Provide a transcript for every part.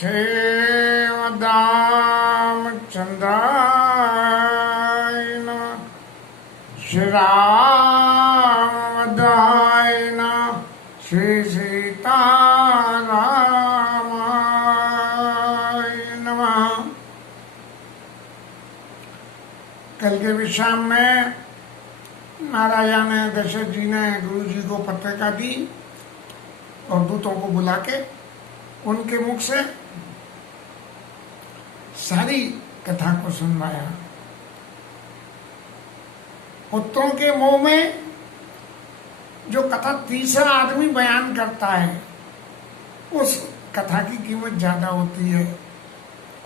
श्रीमद्रामचन्द्राय नमः। श्रीरामवदाय नमः। श्री सीतारामाय नमः। कल के विषय में महाराजा ने दशरथ जी ने गुरु जी को पत्रिका दी और दूतों को बुला के उनके मुख से सारी कथा को सुनवाया। पुत्रों के मुंह में जो कथा तीसरा आदमी बयान करता है उस कथा की कीमत ज्यादा होती है,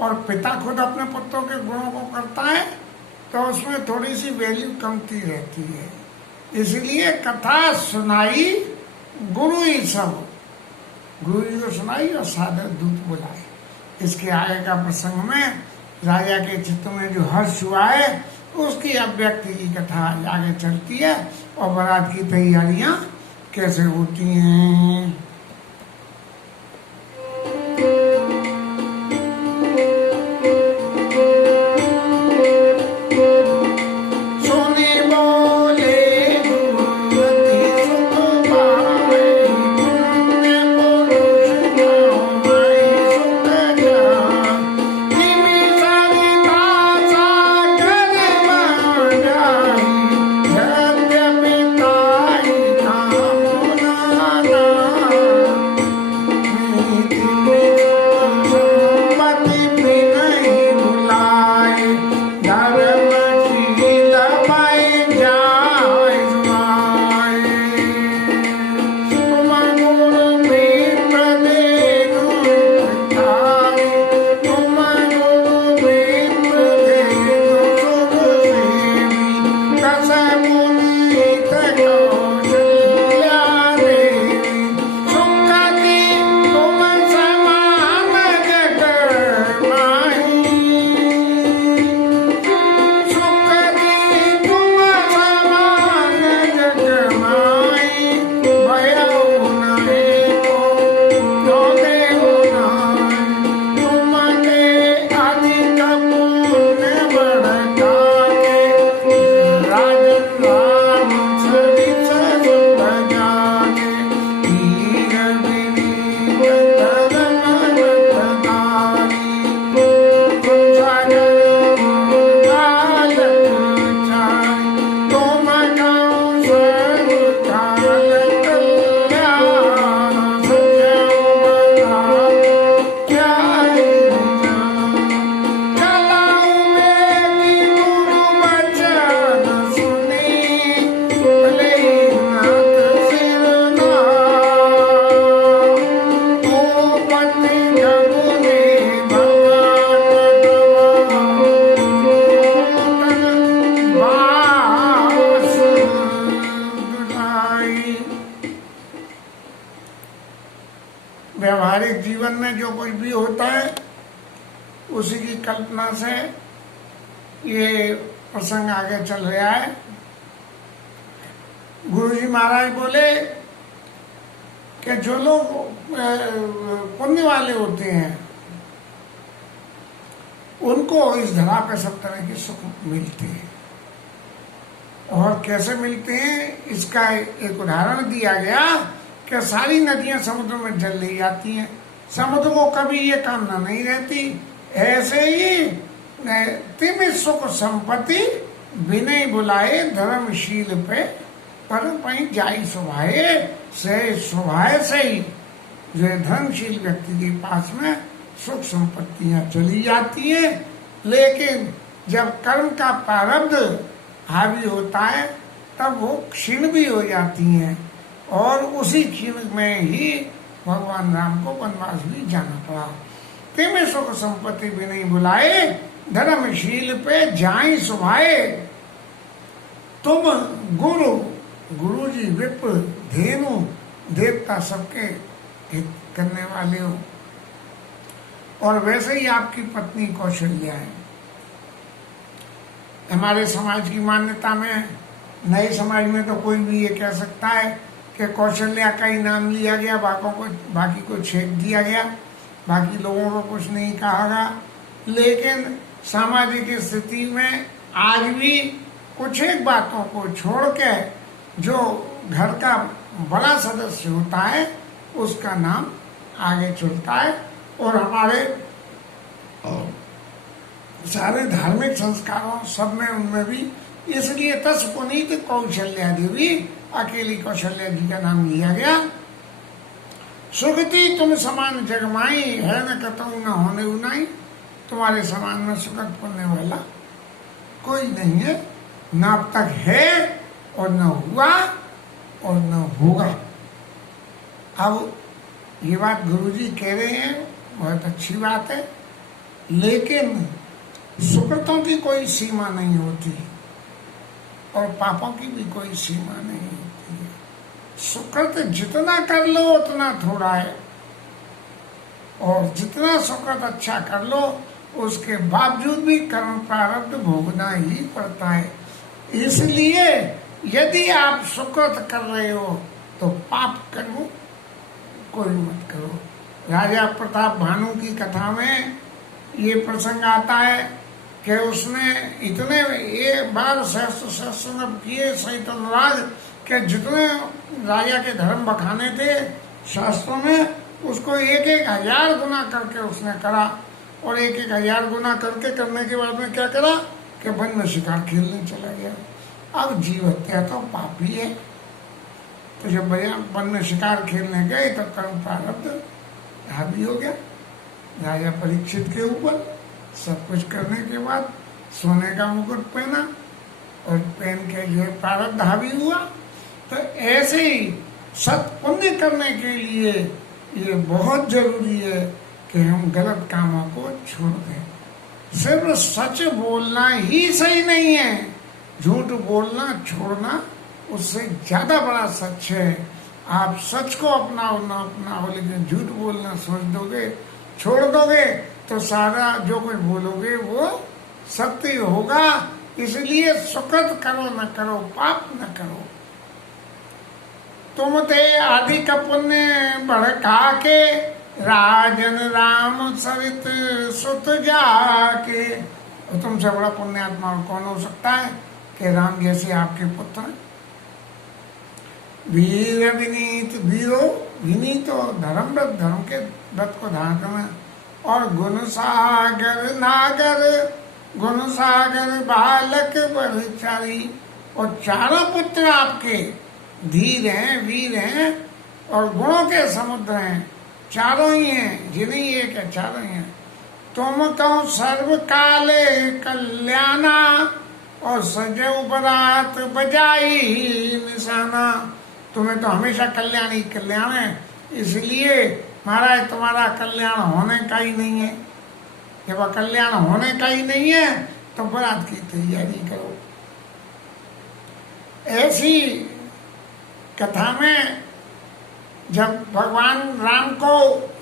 और पिता खुद अपने पुत्रों के गुणों को करता है तो उसमें थोड़ी सी वैल्यू कमती रहती है। इसलिए कथा सुनाई गुरु ही सब, गुरु जी को सुनाई और सादर दूत बुलाए। इसके आगे का प्रसंग में राजा के चित्त में जो हर्ष हुआ है उसकी अभिव्यक्ति की कथा आगे चलती है और बारात की तैयारियां कैसे होती हैं। व्यवहारिक जीवन में जो कुछ भी होता है उसी की कल्पना से ये प्रसंग आगे चल रहा है। गुरुजी महाराज बोले कि जो लोग पुण्य वाले होते हैं उनको इस धरा पे सब तरह के सुख मिलते हैं। और कैसे मिलते हैं इसका एक उदाहरण दिया गया कि सारी नदियां समुद्र में जल ले जाती हैं, समुद्र को कभी ये कामना नहीं रहती। ऐसे ही तिम सुख संपत्ति विनय बुलाए धर्मशील पे पर पई जाई स्वभाए से स्वभाव से ही जो धर्मशील व्यक्ति के पास में सुख संपत्तियां चली जाती हैं, लेकिन जब कर्म का प्रारब्ध हावी होता है तब वो क्षीण भी हो जाती हैं। और उसी क्षीण में ही भगवान राम को वनवास भी जाना पड़ा। तिम सुख संपत्ति भी नहीं बुलाए धर्मशील पे जाई सुभाए। तुम गुरु गुरु जी विप्र धेनु देवता सबके हित करने वाले हो। और वैसे ही आपकी पत्नी कौशल्या है। हमारे समाज की मान्यता में, नए समाज में तो कोई भी ये कह सकता है कि कौशल्या का ही नाम लिया गया, बाकी को छेड़ दिया गया। बाकी लोगों को कुछ नहीं कहागा। लेकिन सामाजिक स्थिति में आज भी कुछ एक बातों को छोड़ के जो घर का बड़ा सदस्य होता है उसका नाम आगे चलता है। और हमारे सारे धार्मिक संस्कारों सब में उनमें भी इसलिए तस् पुनीत कौशल्या देवी, अकेली कौशल्या जी का नाम लिया गया। सुगति तुम समान जगमाई, है न कतऊ न होने उनाई। तुम्हारे समान में सुगत पुण्य वाला कोई नहीं है, न अब तक है और न हुआ और न होगा। अब ये बात गुरुजी कह रहे हैं, बहुत अच्छी बात है, लेकिन सुकृतों की कोई सीमा नहीं होती और पापों की भी कोई सीमा नहीं होती है। सुकृत जितना कर लो उतना थोड़ा है, और जितना सुकृत अच्छा कर लो उसके बावजूद भी कर्म प्रारब्ध भोगना ही पड़ता है। इसलिए यदि आप सुकृत कर रहे हो तो पाप करो कोई मत करो। राजा प्रताप भानु की कथा में ये प्रसंग आता है कि उसने इतने एक बार सहस्त्र किए सहित अनुराग के जितने राजा के धर्म बखाने थे शास्त्रों में, उसको एक एक हजार गुना करके उसने करा। और एक एक हजार गुना करने के बाद में क्या करा कि वन में शिकार खेलने चला गया। अब जीव हत्या तो पापी है, तो जब वन में शिकार खेलने गए तो कर्म प्रारब्ध हावी हो गया राजा परीक्षित के ऊपर। सब कुछ करने के बाद सोने का मुकुट पहना और पहन के जो प्रारब्ध हावी हुआ। तो ऐसे ही सत्पुण्य करने के लिए ये बहुत जरूरी है कि हम गलत कामों को छोड़ दें। सिर्फ सच बोलना ही सही नहीं है, झूठ बोलना छोड़ना उससे ज्यादा बड़ा सच है। आप सच को अपनाओ ना अपनाओ, लेकिन झूठ बोलना सोच दोगे, छोड़ दोगे तो सारा जो कुछ बोलोगे वो सत्य होगा। इसलिए सुकृत करो न करो, पाप न करो। तुम थे अधिक पुण्य बढ़ा के, राजन राम सरित सुत जाके। और तुमसे बड़ा पुण्यात्मा और कौन हो सकता है कि राम जैसे आपके पुत्र। वीर विनीत, वीरो विनीत और धर्मव्रत, धर्म के व्रत को धारण करना। और गुण सागर नागर, गुण सागर बालक बढ़चारी। और चारों पुत्र आपके धीर हैं, वीर हैं और गुणों के समुद्र हैं। चारों ही हैं, जिन्हें एक है, चारों ही हैं। तुम कहो सर्व काले कल्याणा, और सजव बरात बजाई निशाना। तुम्हें तो हमेशा कल्याण ही कल्याण है, इसलिए महाराज तुम्हारा कल्याण होने का ही नहीं है। जब कल्याण होने का ही नहीं है तो बरात की तैयारी करो। ऐसी कथा में जब भगवान राम को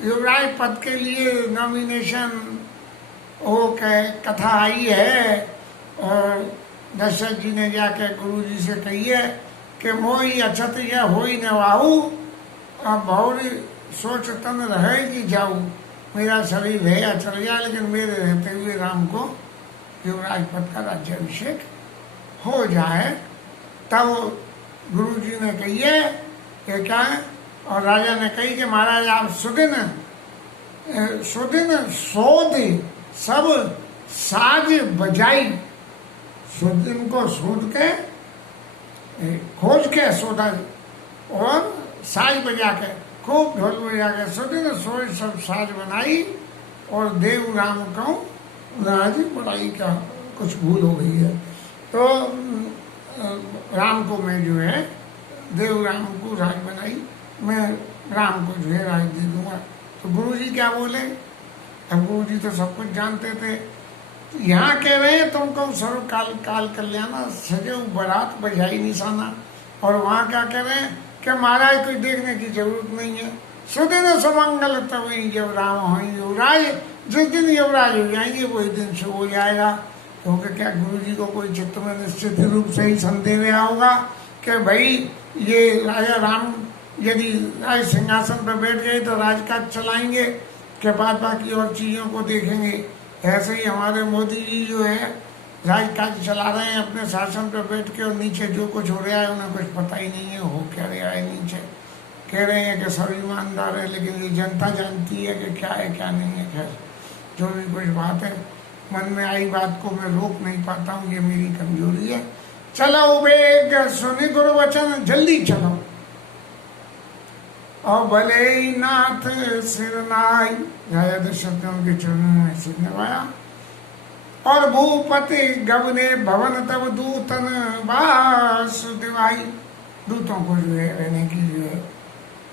युवराज पद के लिए नॉमिनेशन हो के कथा आई है, और दशरथ जी ने जाके गुरु जी से कही है कि मोई अछत या होई न वाहू, अब बहुरी सोच तन रहे कि जाऊ। मेरा शरीर है या चल जाए, लेकिन मेरे रहते हुए राम को युवराज पद का राज्याभिषेक हो जाए। तब गुरु जी ने कही है कि क्या है, और राजा ने कही कि महाराज आप सुदिन शोध सब साज बजाई। सुदिन को शोध के खोज के शोधा और साज बजा के खूब ढोल बजा के सुदिन सोच सब साज बनाई। और देव राम को राज बड़ाई का कुछ भूल हो गई है, तो राम को मैं जो है देव राम को राज बनाई, मैं राम को जो है राज दे दूंगा। तो गुरु जी क्या बोले? अब गुरु जी तो सब कुछ जानते थे। यहाँ कह रहे हैं तुमको सर्व काल काल कल्याण, सजो बरात बजाई निशाना। और वहाँ क्या कह रहे हैं कि महाराज कोई देखने की जरूरत नहीं है। सुदिन सुमंगल तब जब राम हो युवराज, जिस दिन युवराज हो जाएंगे वही दिन शुभ हो जाएगा। क्योंकि क्या गुरु जी को कोई चित्त में निश्चित रूप से ही संदेह रहा होगा कि भाई ये राजा राम यदि राज सिंहासन पर बैठ गए तो राजकाज चलाएंगे, उसके बाद बाकी और चीज़ों को देखेंगे। ऐसे ही हमारे मोदी जी जो है राजकाज चला रहे हैं अपने शासन पर बैठ के, और नीचे जो कुछ हो रहा है उन्हें कुछ पता ही नहीं है हो क्या रहा है नीचे। कह रहे हैं कि सब ईमानदार है, लेकिन ये जनता जानती है कि क्या है क्या नहीं है। खैर जो भी कुछ बात है, मन में आई बात को मैं रोक नहीं पाता हूँ, ये मेरी कमजोरी है। चलो बेग सुनी गुरु वचन, जल्दी चलो। और भले ही नाथ सिर नाई, राजा दशरथ ने उनके चरणों में सिर नवाया। और भूपति गबने भवन तब दूतन बास दिवाई, दूतों को जो है रहने की जो है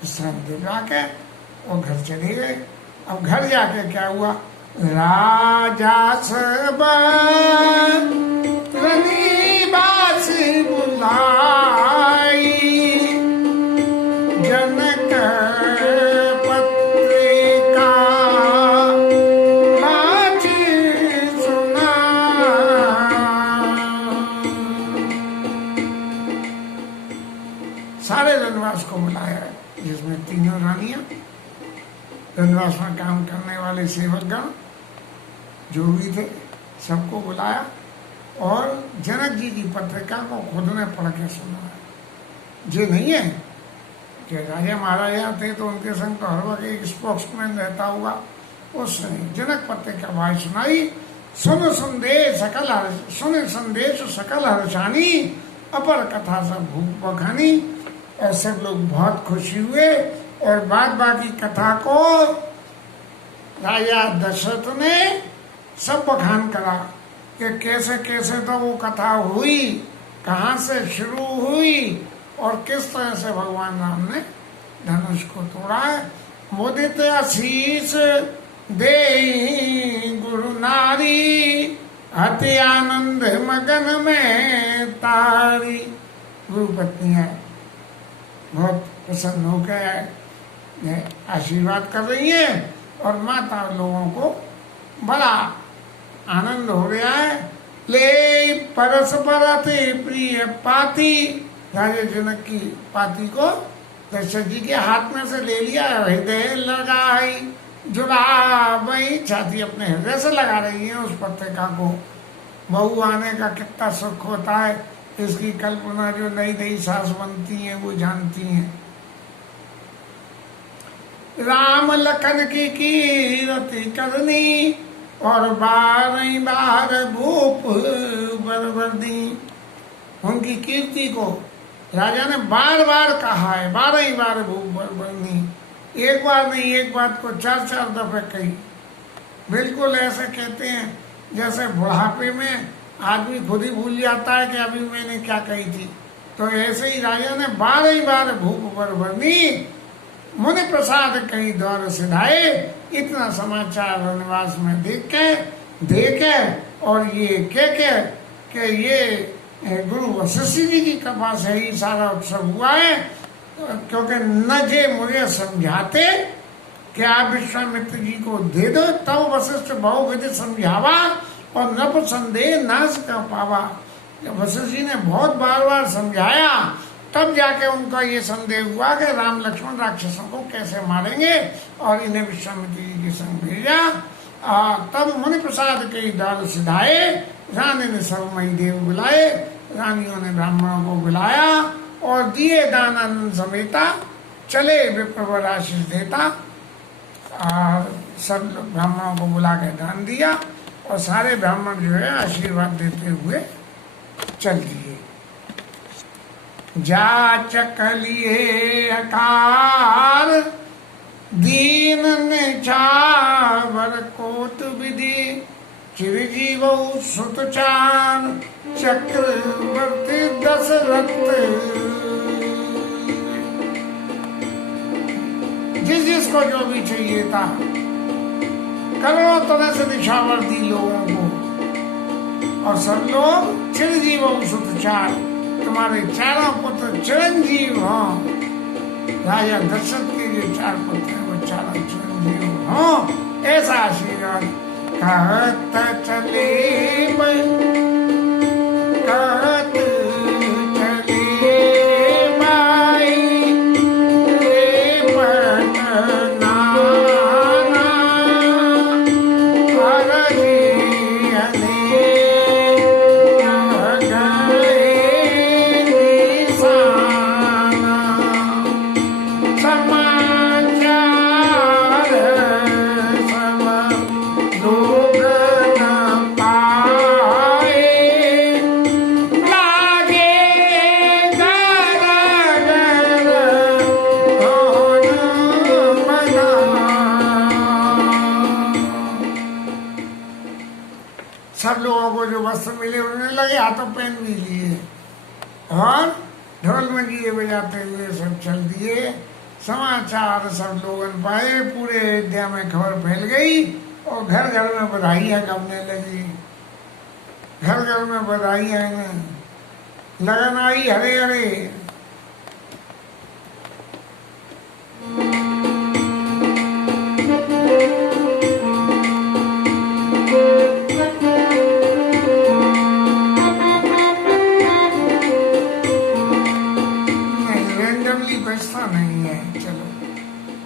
विश्राम दिला के और घर चले गए। अब घर जाके क्या हुआ, राजा सब रनिबास बुलाई, जनक पत्रिका बात सुना। सारे रनवास को बुलाया, जिसमें तीनों रानियां, रनवास में काम करने वाले सेवकगण जो भी थे, सबको बुलाया और जनक जी की पत्रिका को खुद ने पढ़ के सुनाया। ये नहीं है कि राजा महाराजा थे तो उनके संग तो हर वक्त एक स्पोक्समैन रहता होगा, उसने जनक पत्रिका भाई सुनाई। सुन संदेश सकल हर्षानी, अपर कथा सब भूप बखानी। ऐसे लोग बहुत खुशी हुए और बाद बाकी कथा को राजा दशरथ ने सब बखान करा कि कैसे कैसे तो वो कथा हुई, कहाँ से शुरू हुई और किस तरह से भगवान राम ने धनुष को तोड़ा है। मुदित आशीष दे गुरु नारी, अति आनंद मगन में तारी। गुरु पत्नियां बहुत प्रसन्न होकर आशीर्वाद कर रही है और माता लोगों को बड़ा आनंद हो रहा है। ले परस्पर प्रिय पाती, राजा जनक की पाती को दशरथ जी के हाथ में से ले लिया, हृदय लगाई जुड़ा वही छाती अपने हृदय से लगा रही है उस पत्रिका को। बहू आने का कितना सुख होता है, इसकी कल्पना जो नई नई सास बनती है वो जानती हैं। राम लखन की कीरति करनी और बार भूप बरबरदी। उनकी कीर्ति को राजा ने बार बार कहा है, 12 बार भूप बरबरदी। एक बार नहीं, एक बात को 4-4 दफे कही। बिल्कुल ऐसे कहते हैं जैसे बुढ़ापे में आदमी खुद ही भूल जाता है कि अभी मैंने क्या कही थी। तो ऐसे ही राजा ने 12 बार भूप बरबरदी, मुनि प्रसाद कई दौर सिधाए। इतना समाचार वनवास में देखे और ये कह के ये गुरु वशिष्ठ जी की कृपा से ही सारा उत्सव हुआ है। क्योंकि न जे मुझे समझाते कि आप विश्वामित्र जी को दे दो, तब वशिष्ठ बहुविध समझावा और न संदेह नाश कर पावा। वशिष्ठ जी ने बहुत बार समझाया, तब जाके उनका ये संदेह हुआ कि राम लक्ष्मण राक्षसों को कैसे मारेंगे और इन्हें विश्वामित्र जी के संग भेजा। तब मुनि प्रसाद के द्वार सिधाए, रानी ने सर्वमयी देव बुलाए। रानियों ने ब्राह्मणों को बुलाया और दिए दान आनंद समेता, चले विप्रवर आशीष देता। और सब ब्राह्मणों को बुला के दान दिया और सारे ब्राह्मण जो है आशीर्वाद देते हुए चल दिए। जाचक लिए अकार दीन निछावर कोट विधि, चिरजीव सुत चार चक्रवर्ती दशरथ। जिसको जो भी चाहिए था, करोड़ों तरह से निछावर दी लोगों को। और सब लोग चिरजीव सुत चार, तुम्हारे चारों पुत्र चिरंजीव हों। राजा दशरथ के जो 4 पुत्र हैं वो चारों चिरंजीव हों, ऐसा आशीर्वाद कहत चले कहत चले माई रे पटना सब लोगों को जो वस्त्र मिले उड़ने लगे, हाथों पहन भी लिए और ढोल मंजीरे बजाते हुए सब चल दिए। समाचार सब लोगन पाए, पूरे अयोध्या में खबर फैल गई और घर घर में बधाइयाँ गबने लगी। घर घर में बधाइयाँ लगन आई, हरे हरे। बचता नहीं है, चलो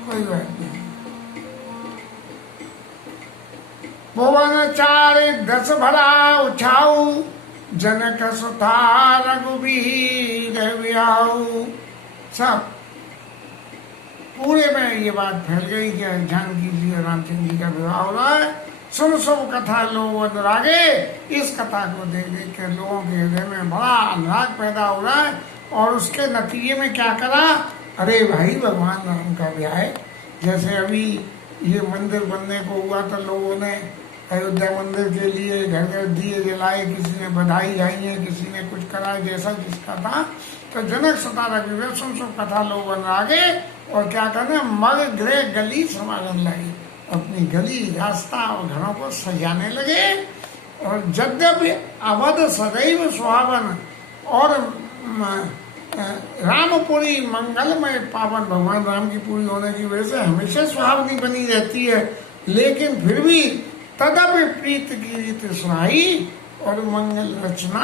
कोई बात नहीं। भुवन चारे 10 भरा उठाऊ, जनक सुता रघुबीर ब्याऊ। सब पूरे में ये बात फैल गई कि जानकी जी और रामचंद्र जी का विवाह हो रहा है। सुन सुन कथा लोग अनुरागे। इस कथा को देख देख कर लोगों के हृदय में बड़ा अनुराग पैदा हो रहा है और उसके नतीजे में क्या करा, अरे भाई भगवान राम का ब्याह है। जैसे अभी ये मंदिर बनने को हुआ तो लोगों ने अयोध्या मंदिर के लिए घर घर दिए जलाए, किसी ने बधाई गाई है, किसी ने कुछ करा, जैसा जिसका था। तो जनक सुता रघुबीर सुन सुन कथा लोग अनुरागे और क्या करने, मग गृह गली समागम लगी, अपनी गली रास्ता और घरों को सजाने लगे। और यद्यपि अवध सदैव सुहावन और रामपुरी मंगलमय पावन, भगवान राम की पूरी होने की वजह से हमेशा सुहावनी बनी रहती है, लेकिन फिर भी तदपि प्रीत की रीत सुनाई और मंगल रचना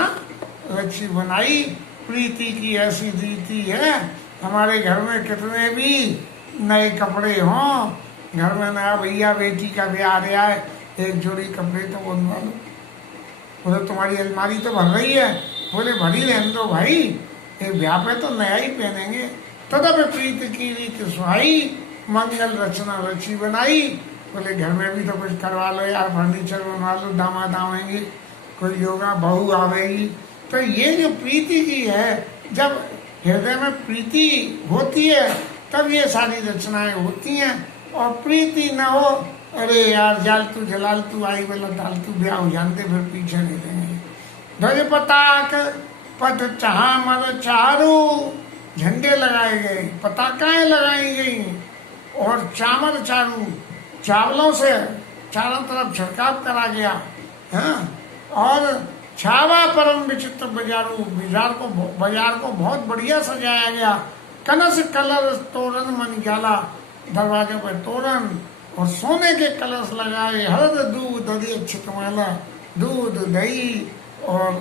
रची बनाई। प्रीति की ऐसी रीति है, हमारे घर में कितने भी नए कपड़े हों, घर में नया भैया बेटी का ब्याह आ रहा है, एक जोड़ी कपड़े तो बनवा लो। बोले तुम्हारी अलमारी तो भर रही है, बोले भरी रहने दो भाई, एक ब्याह पे तो नया ही पहनेंगे। तदप प्रीत की रीत सुहाई, मंगल रचना रची बनाई। बोले घर में भी तो कुछ करवा लो यार, फर्नीचर बनवा लो, दामाद आवेंगे, कोई होगा, बहू आवेगी। तो ये जो प्रीति की है, जब हृदय में प्रीति होती है तब ये सारी रचनाएं होती हैं। और प्रीति न हो, अरे यार जालतू जलालतू आई वाला डालतू ब्याह हो जानते, फिर पीछे नहीं देंगे। ध्वज पताक पद चामर चारू, झंडे लगाए गए, पताकाएं लगाई गई और चामर चारू, चावलों से चारों तरफ छिड़काव करा गया है। और छावा परम विचित्र बाजारू, बाजार को बहुत बढ़िया सजाया गया। कलश कलर तोरण मन जाला, दरवाजे पर तोरण और सोने के कलश लगाए। हरद दूध दधी छिटमाला, दूध दही और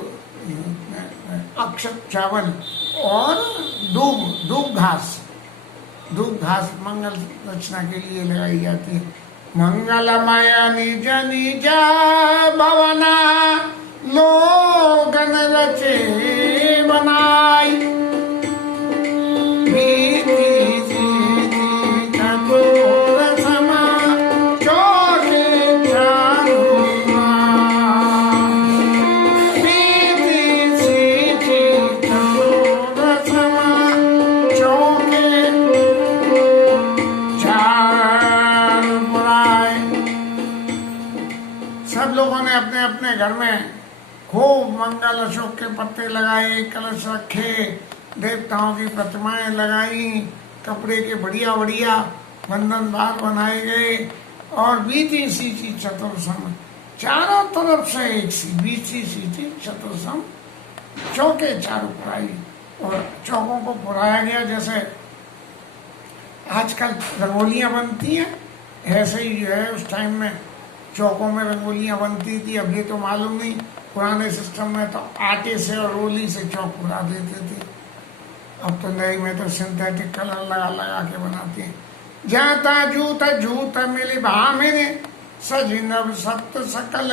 अक्षत चावल और दूब घास मंगल रचना के लिए लगाई जाती है। मंगलमय निज निज भवना, लोगन रचे बनाई। सब लोगों ने अपने अपने घर में खूब मंगल अशोक के पत्ते लगाए, कलश रखे, देवताओं की प्रतिमाएं लगाई, कपड़े के बढ़िया बढ़िया बंधन भाग बनाए गए और बीती सींची चतुर्सम, चारों तरफ से एक सी बीती सींची चतुर्सम, चौके चारों पुराई। और चौकों को पुराया गया, जैसे आजकल रंगोलियां बनती हैं, ऐसे ही जो है उस टाइम में चौकों में रंगोलियां बनती थी। अब ये तो मालूम नहीं, पुराने सिस्टम में तो आटे से और रोली से चौक पुरा देते थे। अब तो नई में तो सिंथेटिक कलर लगा लगा के बनाते हैं। जाता जूत मिली भामिनी, सजिनब सप्त सकल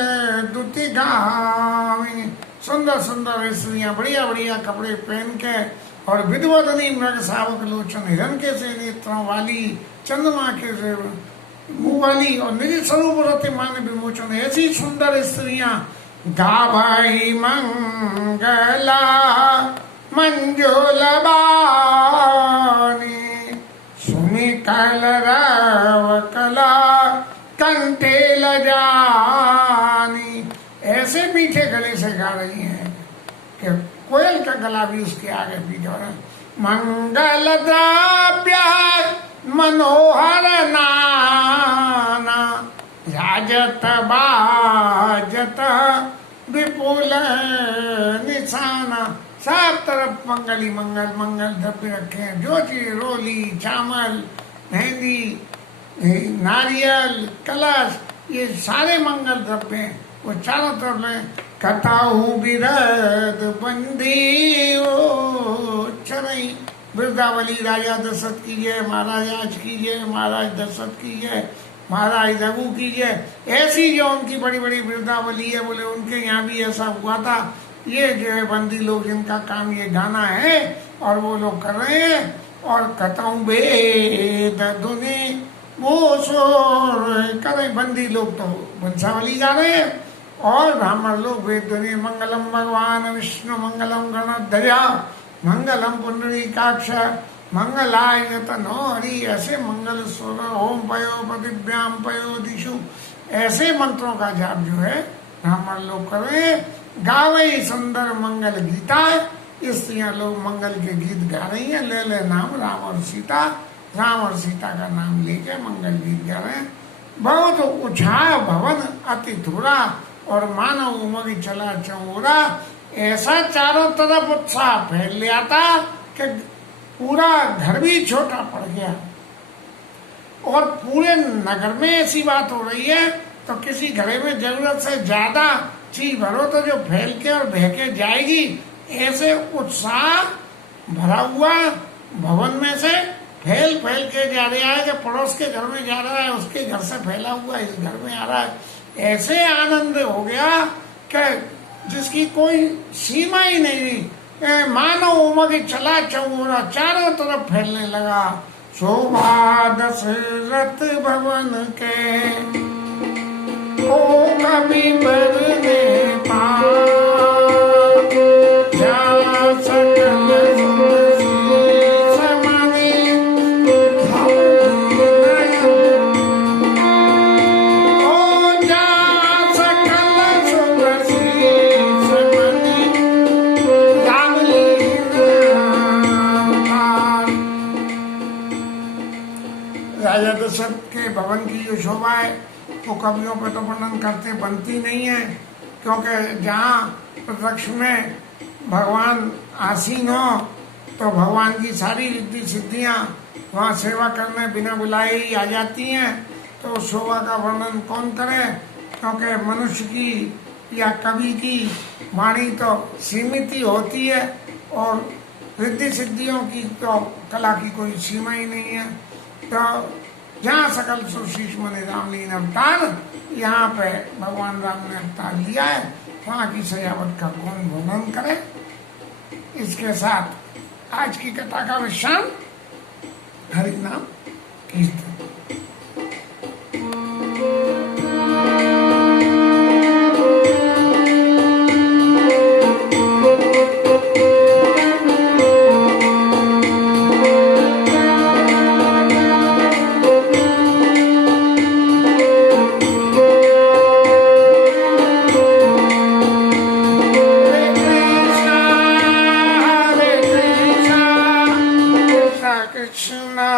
दुति गामिनी। सुंदर सुंदर स्त्रियां बढ़िया बढ़िया कपड़े पहन के और विद्वदनी मृग सावक लोचन, हिरण के से नेत्रों वाली, चंद्रमा के से मुंह वाली और निज स्वरूप रति मान विमोचन, ऐसी सुंदर स्त्रियां गाभाई मंगला मंजुल बानी, सुनि कलरव कला कंठे लजानी। ऐसे मीठे गले से गा रही हैं कि कोयल का गला भी उसके आगे पीछे हो रहा है। मंगल द्रव्य मनोहर नाना राजत बाजत विपुल निशाना। सब तरफ मंगल ही मंगल, मंगल द्रव्य रखे हैं, जो चीज रोली, चावल, मेहंदी, नारियल, कलश, ये सारे मंगल द्रव्य हैं, वो चारों तरफ में। कथाहु बिरद बंदी ओ चरई। वृंदावली राजा दशरथ की जय, महाराज आज की जय, महाराज दशरथ की जय, महाराज रघु की जय। ऐसी जो उनकी बड़ी बड़ी वृंदावली है, बोले उनके यहाँ भी ऐसा हुआ था। ये जो है बंदी लोग जिनका काम ये गाना है और वो लोग कर रहे हैं। और कथाऊं वेद धुनी वो शोर करे, बंदी लोग तो वंशावली गा रहे हैं और ब्राह्मण लोग वेद ध्वनि। मंगलम भगवान विष्णु मंगलम गणध्वजा मंगलम पुंडरीकाक्ष मंगलाय तनो हरि। ऐसे मंगल स्वर ओम पयो पदिभ्याम पयो दिशु, ऐसे मंत्रों का जाप जो है ब्राह्मण लोग कर रहे हैं। गावे सुंदर मंगल गीता, स्त्रियां लोग मंगल के गीत गा रही हैं। ले ले नाम राम और सीता, राम और सीता का नाम लेके मंगल गीत गा रहे हैं। बहुत उछाह भवन अति थोड़ा और मानव उमंग चला चौरा। ऐसा चारों तरफ उत्साह फैल लिया था कि पूरा घर भी छोटा पड़ गया। और पूरे नगर में ऐसी बात हो रही है तो किसी घरे में जरूरत से ज्यादा चीज भरो तो जो फैल के और बहके जाएगी। ऐसे उत्साह भरा हुआ भवन में से फैल फैल के जा रहा है कि पड़ोस के घर में जा रहा है, उसके घर से फैला हुआ इस घर में आ रहा है। ऐसे आनंद हो गया कि जिसकी कोई सीमा ही नहीं। मानो उमग चला चौरा, चारों तरफ फैलने लगा। शोभा दशरथ भवन के ओ कभी बरने राजा दशरथ के भवन की जो शोभा है वो कवियों पे तो वर्णन करते बनती नहीं है, क्योंकि जहाँ प्रत्यक्ष में भगवान आसीन हो तो भगवान की सारी रिद्धि सिद्धियाँ वहाँ सेवा करने बिना बुलाए ही आ जाती हैं। तो उस शोभा का वर्णन कौन करे, क्योंकि मनुष्य की या कवि की वाणी तो सीमित ही होती है और रिद्धि सिद्धियों की तो कला की कोई सीमा ही नहीं है। तो जहाँ सकल सुशीष मने रामलीन अवतार, यहाँ पे भगवान राम ने अवतार लिया है, वहाँ की सजावट का कौन वर्णन करे। इसके साथ आज की कथा का विश्राम, हरि नाम कीर्तन। Krishna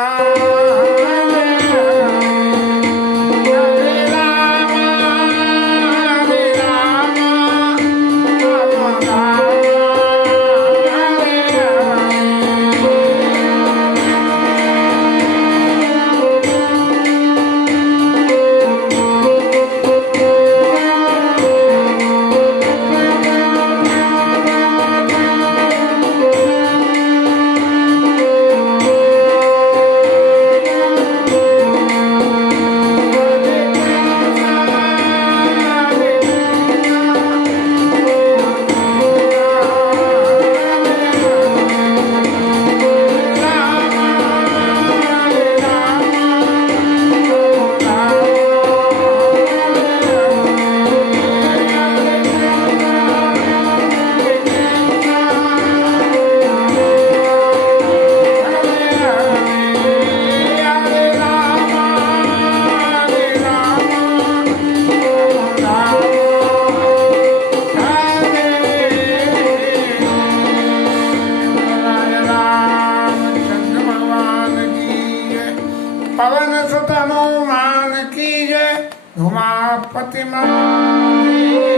उमापति महादेव